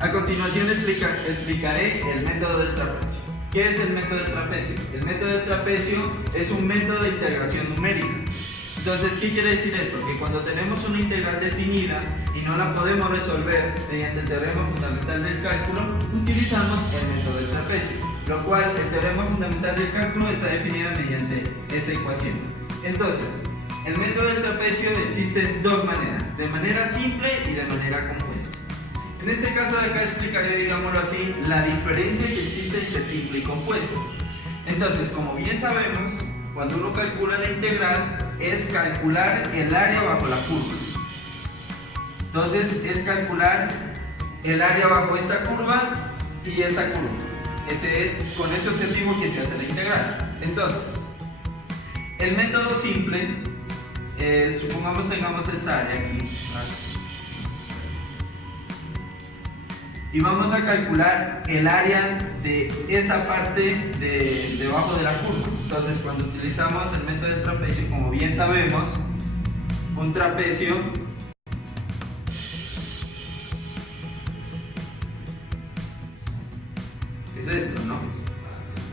A continuación explicaré el método del trapecio. ¿Qué es el método del trapecio? El método del trapecio es un método de integración numérica. Entonces, ¿qué quiere decir esto? Que cuando tenemos una integral definida y no la podemos resolver mediante el teorema fundamental del cálculo, utilizamos el método del trapecio, lo cual el teorema fundamental del cálculo está definido mediante esta ecuación. Entonces, el método del trapecio existe dos maneras, de manera simple y de manera compuesta. En este caso de acá explicaré, digámoslo así, la diferencia que existe entre simple y compuesto. Entonces, como bien sabemos, cuando uno calcula la integral, es calcular el área bajo la curva. Entonces, es calcular el área bajo esta curva y esta curva. Ese es con ese objetivo que se hace la integral. Entonces, el método simple, supongamos tengamos esta área aquí, ¿vale? Y vamos a calcular el área de esta parte debajo de la curva. Entonces, cuando utilizamos el método del trapecio, como bien sabemos, un trapecio es esto, ¿no?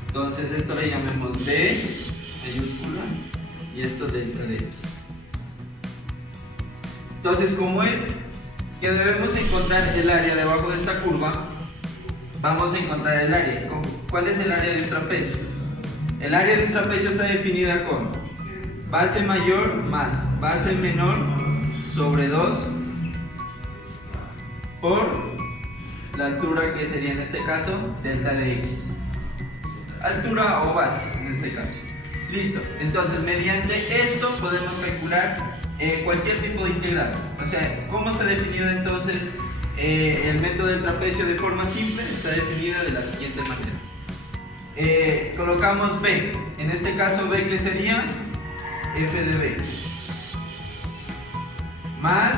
Entonces, esto le llamamos D mayúscula y esto delta de X. Entonces, como es que debemos encontrar el área debajo de esta curva, vamos a encontrar el área. ¿Cuál es el área de un trapecio? El área de un trapecio está definida con base mayor más base menor sobre 2 por la altura, que sería en este caso delta de X. Altura o base en este caso. Listo. Entonces, mediante esto podemos calcular cualquier tipo de integral. O sea, ¿cómo está definido entonces el método del trapecio de forma simple? Está definido de la siguiente manera. Colocamos B. En este caso, B, ¿qué sería? F de B. Más,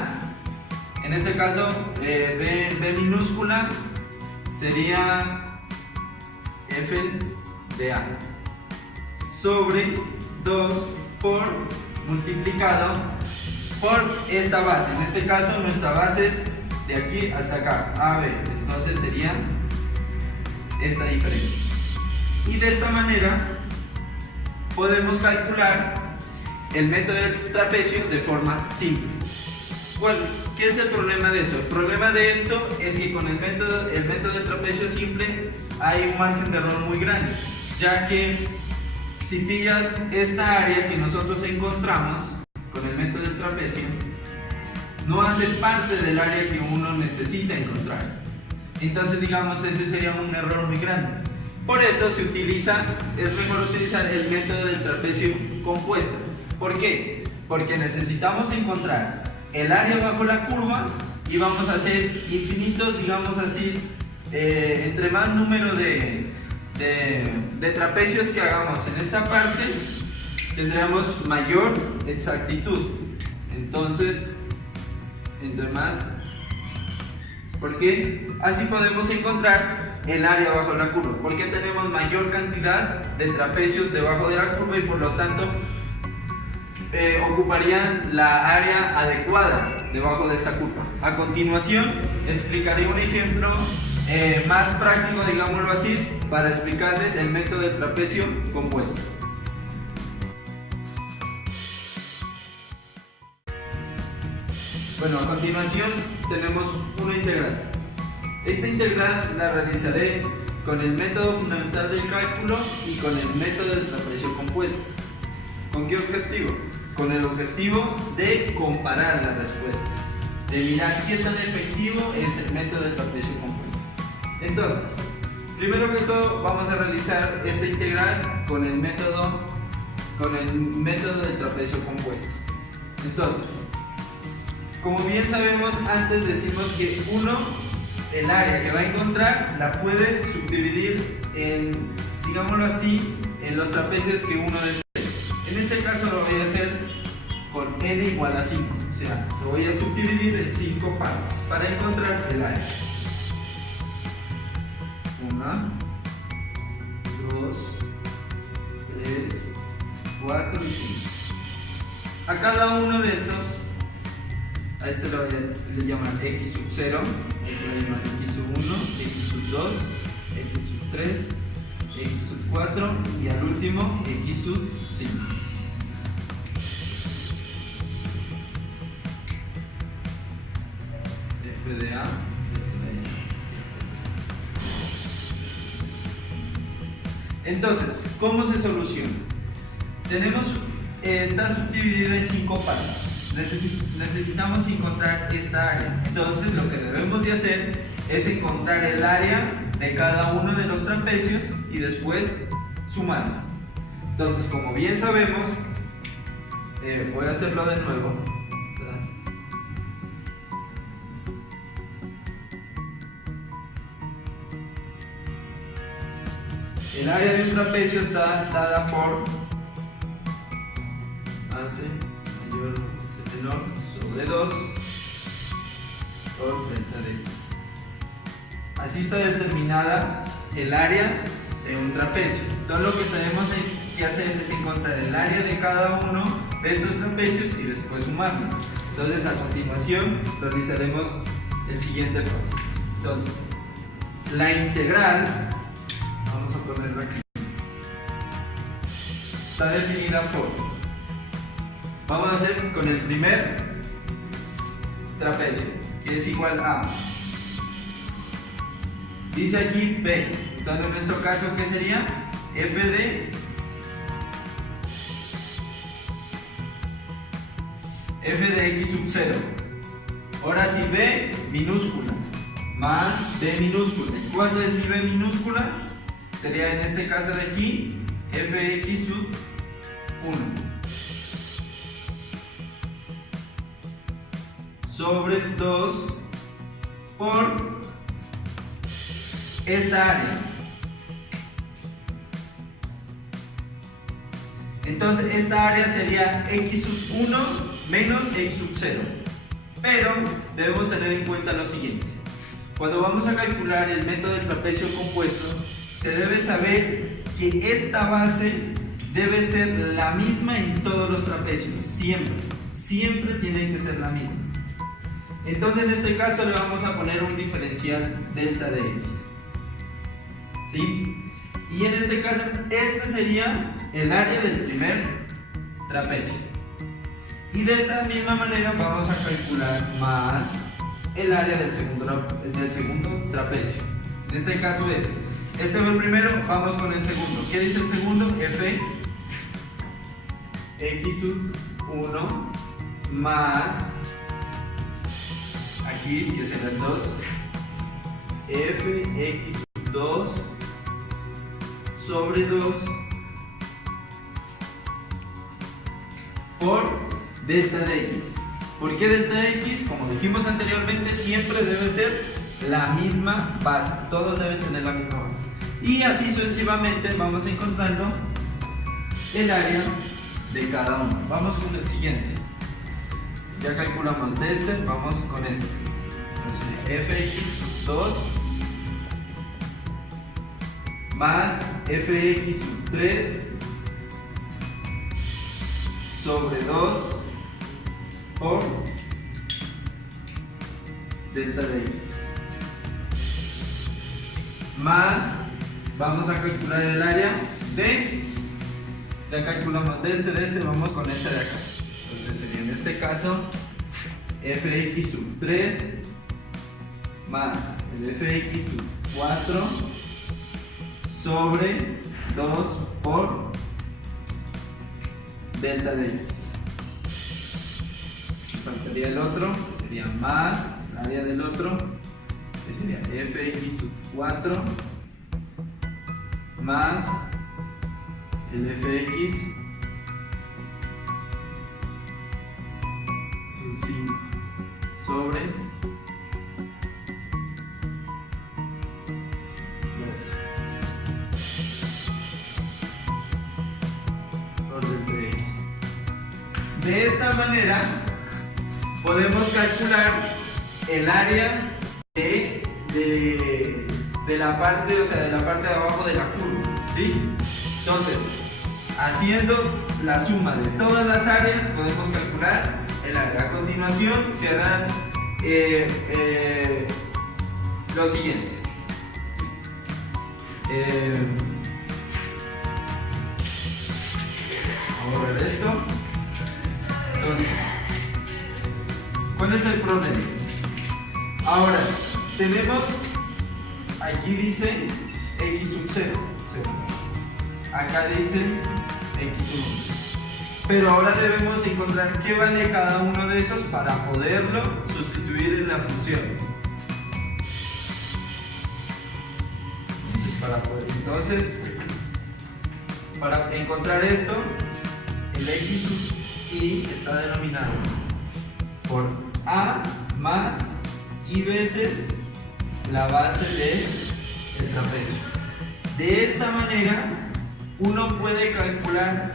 en este caso, B minúscula sería F de A. Sobre 2 por multiplicado por esta base. En este caso, nuestra base es de aquí hasta acá, AB. Entonces sería esta diferencia. Y de esta manera podemos calcular el método del trapecio de forma simple. ¿Qué es el problema de esto? El problema de esto es que con el método del trapecio simple hay un margen de error muy grande, ya que si pillas esta área que nosotros encontramos con el método del trapecio, no hace parte del área que uno necesita encontrar. Entonces, digamos, ese sería un error muy grande. Por eso es mejor utilizar el método del trapecio compuesto. ¿Por qué? Porque necesitamos encontrar el área bajo la curva y vamos a hacer infinitos, digamos así, entre más número de trapecios que hagamos en esta parte, tendremos mayor exactitud. Entonces, entre más, porque así podemos encontrar el área bajo la curva, porque tenemos mayor cantidad de trapecios debajo de la curva y por lo tanto ocuparían la área adecuada debajo de esta curva. A continuación explicaré un ejemplo más práctico, digámoslo así, para explicarles el método del trapecio compuesto. Bueno, a continuación tenemos una integral. Esta integral la realizaré con el método fundamental del cálculo y con el método del trapecio compuesto. ¿Con qué objetivo? Con el objetivo de comparar las respuestas, de mirar qué tan efectivo es el método del trapecio compuesto. Entonces, primero que todo vamos a realizar esta integral con el método del trapecio compuesto. Entonces, como bien sabemos, antes decimos que el área que va a encontrar la puede subdividir en, digámoslo así, en los trapecios que uno desea. En este caso lo voy a hacer con n igual a 5, o sea, lo voy a subdividir en 5 partes para encontrar el área. 1, 2, 3, 4 y 5. A cada uno de estos a este le llaman x sub 0, a este le llaman x sub 1, x sub 2, x sub 3, x sub 4 y al último x sub 5. F de A. Entonces, ¿cómo se soluciona? Está subdividida en 5 partes. Necesitamos encontrar esta área. Entonces, lo que debemos de hacer es encontrar el área de cada uno de los trapecios y después sumarlo. Entonces, como bien sabemos, voy a hacerlo de nuevo. El área de un trapecio está dada por AC mayor AC menor sobre 2 por delta de x. Así está determinada el área de un trapecio. Entonces lo que tenemos que hacer es encontrar el área de cada uno de estos trapecios y después sumarlos. Entonces a continuación realizaremos el siguiente paso. Entonces, la integral, vamos a ponerlo aquí, está definida por, vamos a hacer con el primer trapecio, que es igual a, dice aquí B, entonces en nuestro caso, ¿qué sería? F de x sub 0. Ahora sí, B minúscula más B minúscula. ¿Y cuánto es mi B minúscula? Sería en este caso de aquí fx sub 1 sobre 2 por esta área. Entonces esta área sería x sub 1 menos x sub 0. Pero debemos tener en cuenta lo siguiente. Cuando vamos a calcular el método del trapecio compuesto, se debe saber que esta base debe ser la misma en todos los trapecios. Siempre tiene que ser la misma. Entonces en este caso le vamos a poner un diferencial delta de x. ¿Sí? Y en este caso, este sería el área del primer trapecio. Y de esta misma manera vamos a calcular más el área del segundo trapecio. En este caso este fue el primero, vamos con el segundo. ¿Qué dice el segundo? F x sub 1 más, aquí que será el 2, f x sub 2 sobre 2 por delta de x. ¿Por qué delta de x? Como dijimos anteriormente, siempre debe ser la misma base. Todos deben tener la misma base. Y así sucesivamente vamos encontrando el área de cada uno. Vamos con el siguiente. Ya calculamos de este, vamos con este. Entonces, fx sub 2 más fx sub 3 sobre 2 por delta de x más, vamos a calcular el área de, ya calculamos de este, vamos con este de acá. Entonces sería en este caso fx sub 3 más el fx sub 4 sobre 2 por delta de x. Faltaría el otro, que sería más el área del otro, que sería fx sub 4 más el fx sub 5 sobre 2 por delta de x. De esta manera podemos calcular el área de la parte, o sea, de la parte de abajo de la curva, ¿sí? Entonces, haciendo la suma de todas las áreas, podemos calcular el área. A continuación se harán lo siguiente. Vamos a ver esto. Entonces, ¿cuál es el problema? Ahora, tenemos, aquí dice x sub 0, acá dice x sub 1. Pero ahora debemos encontrar qué vale cada uno de esos para poderlo sustituir en la función. Entonces, para encontrar esto, el x sub i está denominado por a más i veces la base del trapecio. De esta manera, uno puede calcular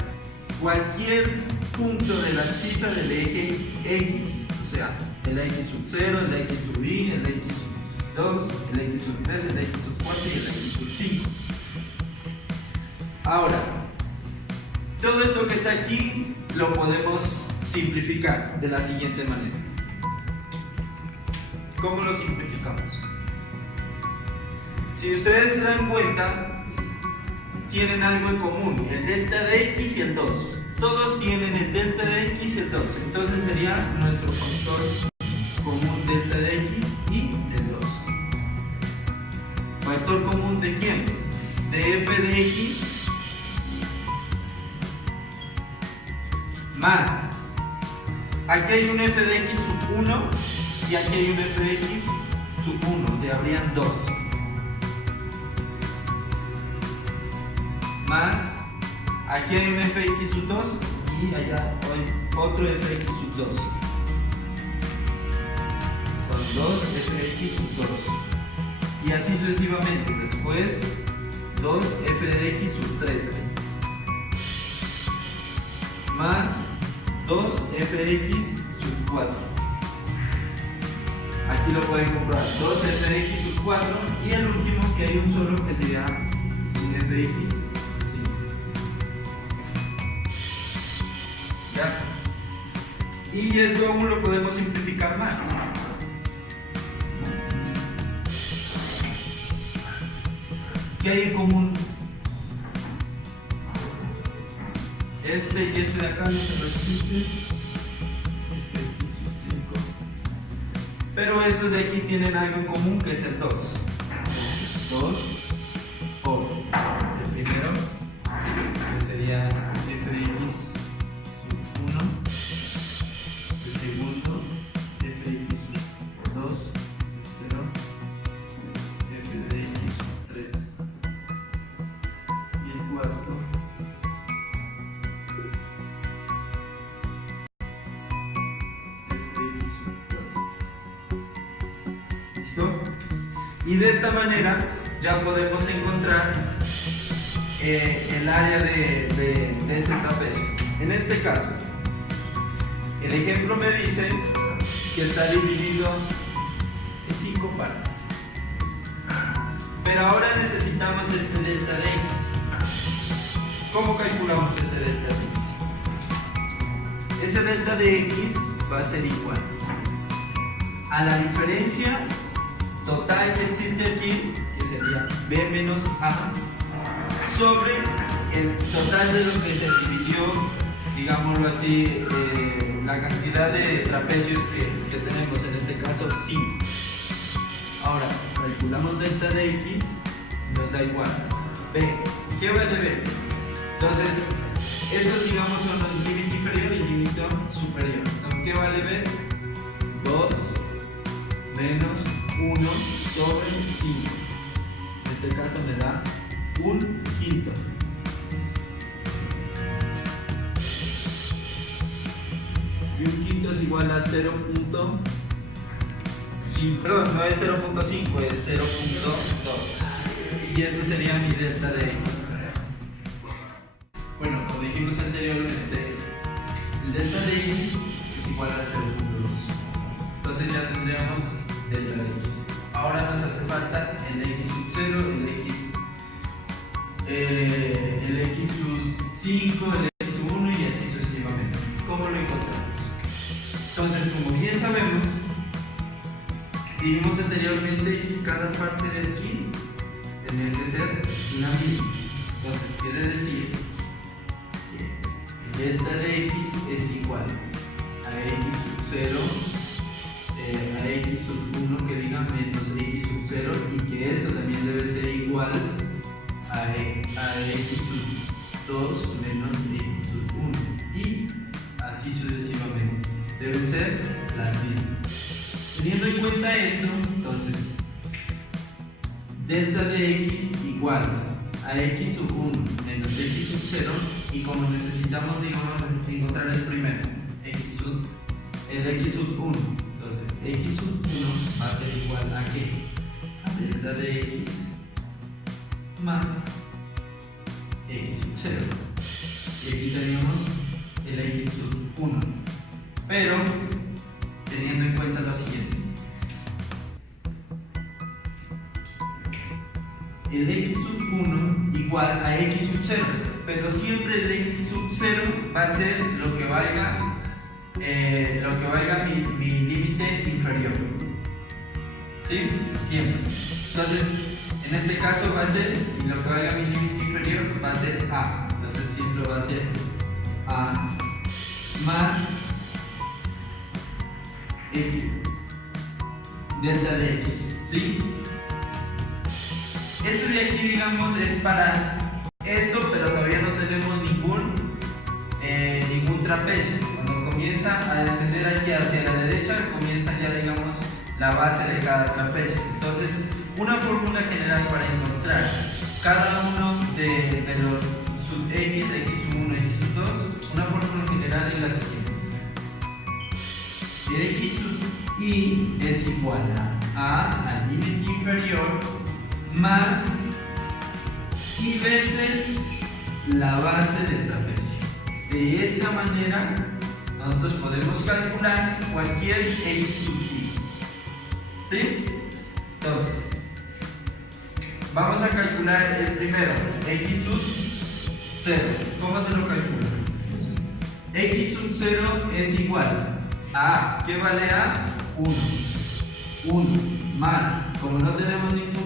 cualquier punto de la abscisa del eje x, o sea, el x sub 0, el x sub i, el x sub 2, el x sub 3, el x sub 4 y el x sub 5. Ahora, todo esto que está aquí lo podemos simplificar de la siguiente manera. ¿Cómo lo simplificamos? Si ustedes se dan cuenta, tienen algo en común, el delta de x y el 2. Todos tienen el delta de x y el 2. Entonces sería nuestro factor común delta de x y del 2. ¿Factor común de quién? De f de x más. Aquí hay un f de x sub 1 y aquí hay un f de x sub 1, que habrían 2. Más, aquí hay un fx sub 2 y allá hay otro fx sub 2 con 2 fx sub 2 y así sucesivamente. Después 2 f de x sub 3 más 2 fx sub 4. Aquí lo pueden comprar 2 fx sub 4 y el último que hay un solo que sería un fx. ¿Ya? Y esto aún lo podemos simplificar más. ¿Qué hay en común? Este y este de acá no se repiten. Pero estos de aquí tienen algo en común, que es el 2. 2 por el primero, que sería f de x sub 1, el segundo f de x sub 2, el tercero f de x sub 3 y el cuarto f de x sub 4. ¿Listo? Y de esta manera ya podemos encontrar el área de este trapecio. En este caso, el ejemplo me dice que está dividido en 5 partes. Pero ahora necesitamos este delta de x. ¿Cómo calculamos ese delta de x? Ese delta de x va a ser igual a la diferencia total que existe aquí, que sería b menos a, sobre el total de lo que se dividió, digámoslo así, la cantidad de trapecios que tenemos, en este caso 5. Ahora, calculamos delta de x, nos da igual b. ¿Qué vale b? Entonces, estos digamos son el límite inferior y el límite superior. Entonces, ¿qué vale b? 2 menos 1 sobre 5. En este caso me da un quinto. Y un quinto es igual a 0.5, perdón, no es 0.5, es 0.2. Y eso sería mi delta de x. Bueno, como dijimos anteriormente, el delta de x es igual a 0.2. Entonces ya tendríamos delta de x. Ahora nos hace falta el x sub 0, el x sub 5, el x sub 1 y así sucesivamente. ¿Cómo lo encontramos? cada parte de aquí tendría que ser la misma. Entonces quiere decir que delta de x es igual a x sub 0, a x sub 1 que diga menos x sub 0, y que esto también debe ser igual a x sub 2 menos x sub 1, y así sucesivamente. Deben ser las mismas. Teniendo en cuenta esto, entonces delta de x igual a x sub 1 menos x sub 0, y como necesitamos, digamos, encontrar el primero, el x sub 1, entonces x sub 1 va a ser igual a ¿qué? A delta de x más x sub 0, y aquí tenemos el x sub 1, pero teniendo en cuenta lo siguiente: el x sub 1 igual a x sub 0, pero siempre el x sub 0 va a ser lo que valga mi límite inferior, ¿sí? Siempre. Entonces, en este caso va a ser, y lo que valga mi límite inferior va a ser a. Entonces siempre va a ser a más x delta de x, ¿sí? Este de aquí, digamos, es para esto, pero todavía no tenemos ningún trapecio. Cuando comienza a descender aquí hacia la derecha, comienza ya, digamos, la base de cada trapecio. Entonces, una fórmula general para encontrar cada uno de los sub x, x sub 1, x sub 2, una fórmula general es la siguiente: x sub y es igual a al límite inferior más y veces la base del trapecio. De esta manera nosotros podemos calcular cualquier x sub y, ¿sí? Entonces vamos a calcular el primero, x sub 0. ¿Cómo se lo calcula? Entonces, x sub 0 es igual a, ¿qué vale a? 1 más, como no tenemos ningún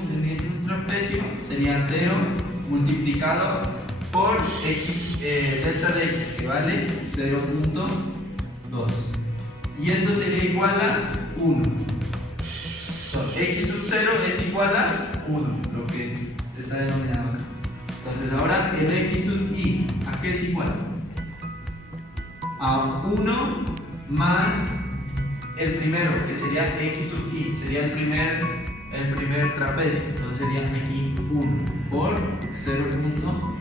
trapecio, sería 0 multiplicado por x, delta de x, que vale 0.2, y esto sería igual a 1. Entonces, x sub 0 es igual a 1, lo que está denominado acá. Entonces ahora el x sub y, ¿a qué es igual? A 1 más el primero, que sería x sub y, sería el primer trapecio. Entonces sería aquí 1 por 0.2.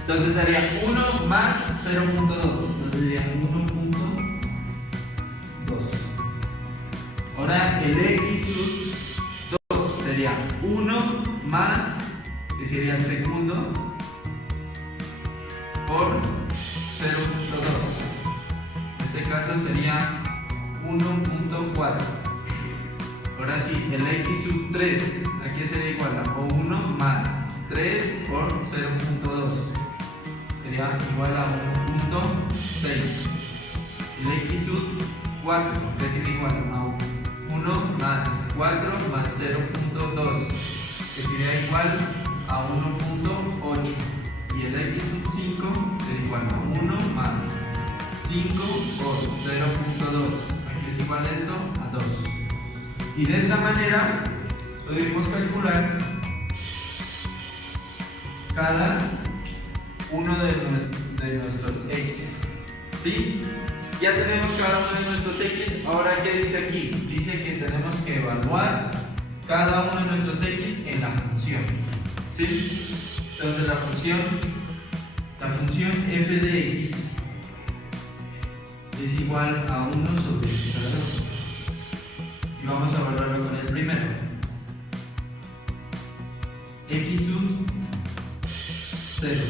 Entonces daría 1 más 0.2, entonces sería 1.2. Ahora el x sub 2 sería 1 más, que sería el segundo, por 0.2. En este caso sería 1.4. Ahora sí, el x sub 3, aquí sería igual a 1 más 3 por 0.2, sería igual a 1.6. El x sub 4, que sería igual a 1 más 4 más 0.2, que sería igual a 1.8. Y el x sub 5 sería igual a 1 más 5 por 0.2, aquí es igual a esto a 2. Y de esta manera podemos calcular cada uno de nuestros x, ¿sí? Ya tenemos cada uno de nuestros x. Ahora, ¿qué dice aquí? Dice que tenemos que evaluar cada uno de nuestros x en la función, ¿sí? Entonces la función f de x es igual a 1 sobre x a la 2. Y vamos a evaluarlo con el primero. X sub 0.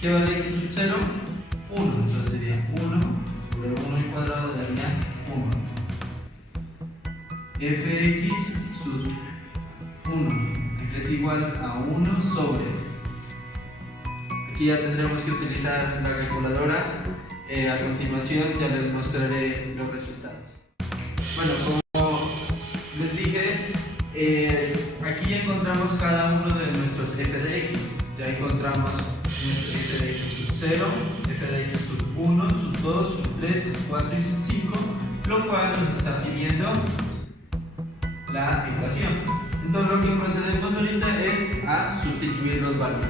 ¿Qué vale x sub 0? 1. Entonces sería 1 sobre 1 al cuadrado daría 1. Fx sub 1, que es igual a 1 sobre. Aquí ya tendremos que utilizar la calculadora. A continuación ya les mostraré los resultados. Bueno, como les Aquí encontramos cada uno de nuestros f de x. Ya encontramos nuestro f de x sub 0, f de x sub 1, sub 2, sub 3, sub 4 y sub 5, lo cual nos está pidiendo la ecuación. Entonces lo que procedemos ahorita es a sustituir los valores.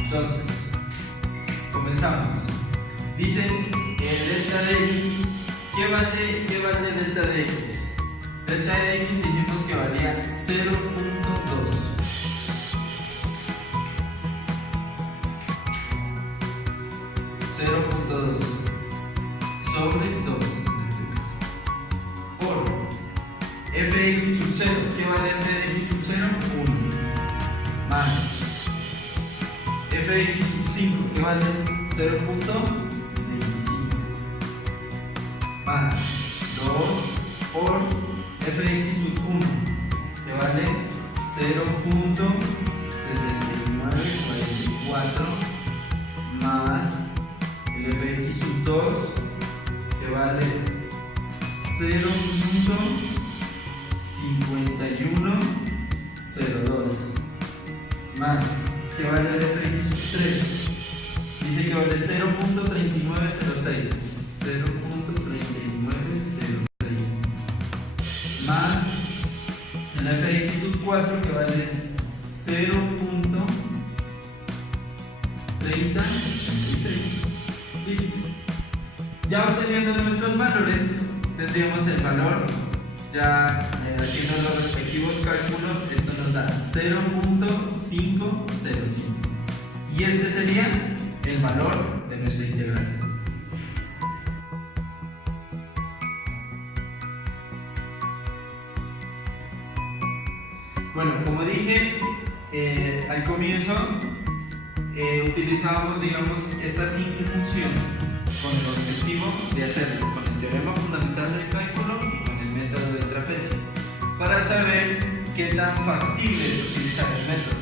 Entonces, comenzamos. Dice delta de x, ¿qué vale delta de x? Delta de x dijimos que valía 0.2. 0.2 sobre 2 en este caso. Por fx sub 0, ¿qué vale fx sub 0? 1. Más fx sub 5, que vale 0.25, más 2 por fx sub 1, que vale 0.6944, más el fx sub 2, que vale 0.5102, más que vale el fx sub 3, dice que vale 0.3906, 0.3906, más el fx sub 4, que vale 0.3086. Listo. Ya obteniendo nuestros valores, tendríamos el valor, ya haciendo los respectivos cálculos, esto nos da 0.505. Y este sería el valor de nuestra integral. Bueno, como dije al comienzo, utilizábamos, digamos, esta simple función con el objetivo de hacerlo con el teorema fundamental del cálculo y con el método del trapecio, para saber qué tan factible es utilizar el método.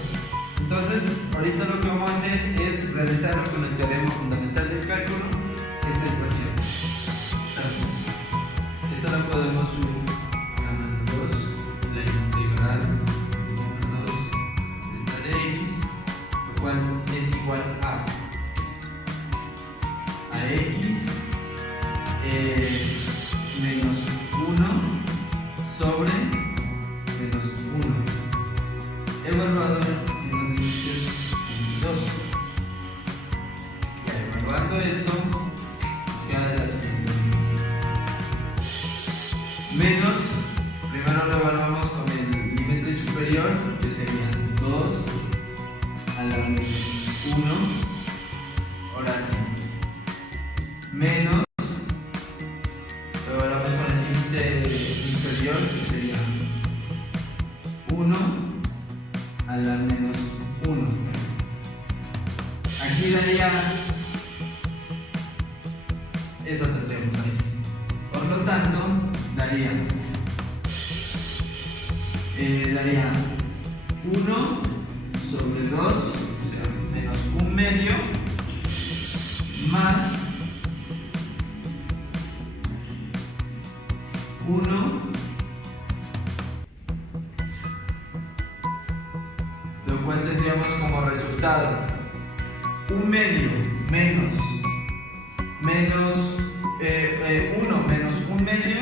Entonces, ahorita lo que vamos a hacer es realizarlo con el teorema fundamental del cálculo, esta ecuación. Entonces, esta la podemos subir a 2, la integral 2 delta de x, lo cual es igual a x menos 1 sobre menos 1 evaluado en los límites 2. Ya evaluando esto, nos queda de la siguiente manera. Menos, primero lo evaluamos con el límite superior, que sería 2 a la menos 1. Ahora sí. Menos, lo evaluamos con el límite inferior, que sería 1 a la menos 1. Aquí daría, eso tendremos ahí. Por lo tanto, daría 1 sobre 2, o sea, menos 1 medio, más 1, lo cual tendríamos como resultado 1 medio menos 1 menos 1 medio